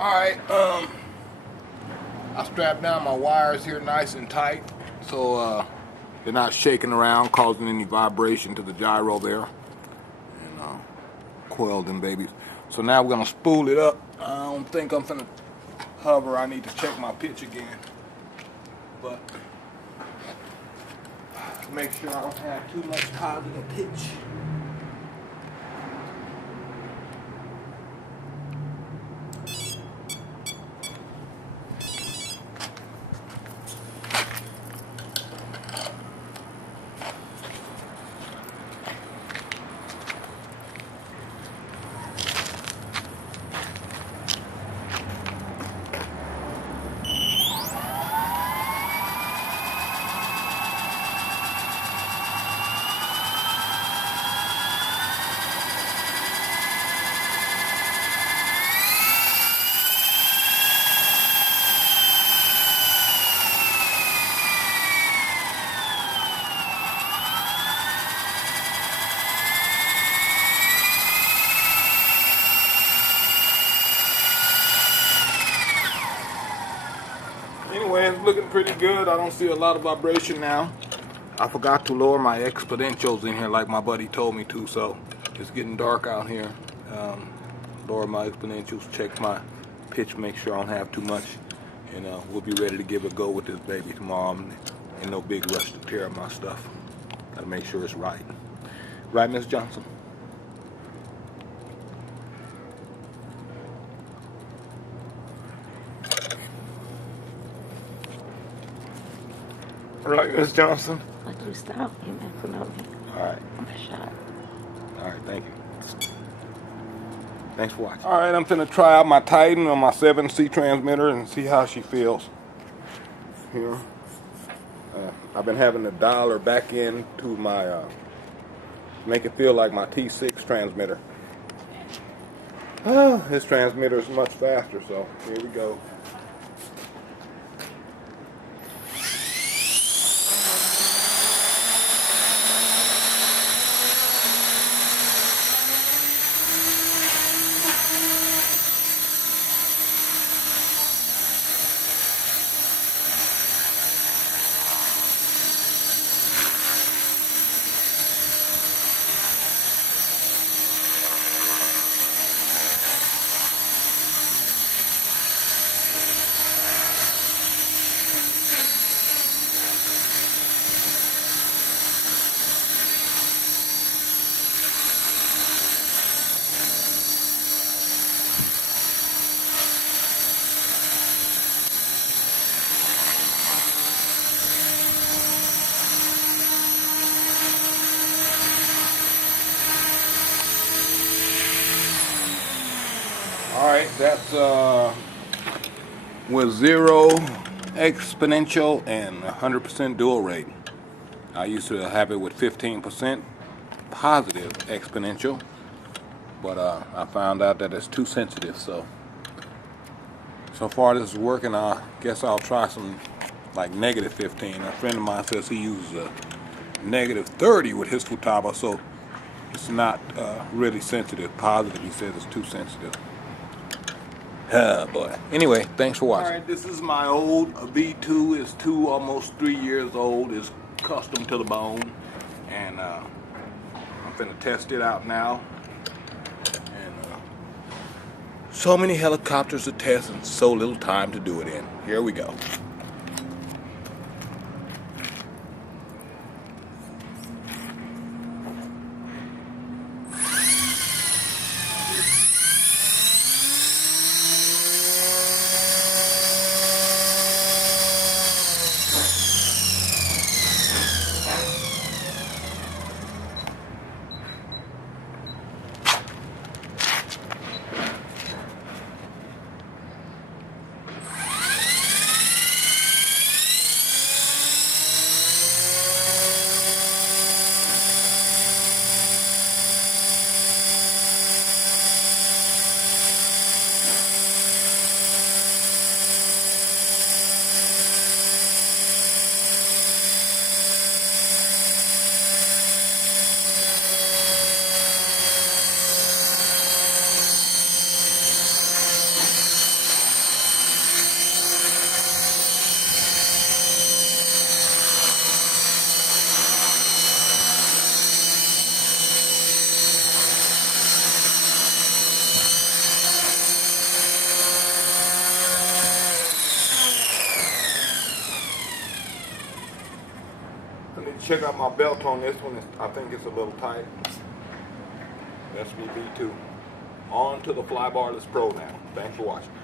Alright, I strapped down my wires here nice and tight so they're not shaking around, causing any vibration to the gyro there. And coiled them babies. So now we're gonna spool it up. I don't think I'm gonna hover. I need to check my pitch again. But make sure I don't have too much positive pitch. Anyway, it's looking pretty good. I don't see a lot of vibration now. I forgot to lower my exponentials in here like my buddy told me to, so it's getting dark out here. Lower my exponentials, check my pitch, make sure I don't have too much, and we'll be ready to give it a go with this baby tomorrow. In no big rush to tear up my stuff. Gotta make sure it's right. Right, Miss Johnson? Right, Miss Johnson? Like you stop, you man, for no. Alright. I'm a shot. Alright, thank you. Thanks for watching. Alright, I'm finna try out my Titan on my 7C transmitter and see how she feels. Here. I've been having to dial her back in to my, make it feel like my T6 transmitter. This transmitter is much faster, so here we go. Alright, that's with 0 exponential and 100% dual rate. I used to have it with 15% positive exponential, but I found out that it's too sensitive, so far this is working. I guess I'll try some like negative 15. A friend of mine says he uses a negative 30 with his futaba, so it's not really sensitive. Positive, he says it's too sensitive. Boy. Anyway, thanks for watching. Alright, this is my old V2. It's almost 3 years old. It's custom to the bone. And I'm finna test it out now. And so many helicopters to test and so little time to do it in. Here we go. check out my belt on this one. I think it's a little tight. SVB2. On to the Fly Barless Pro now. Thanks for watching.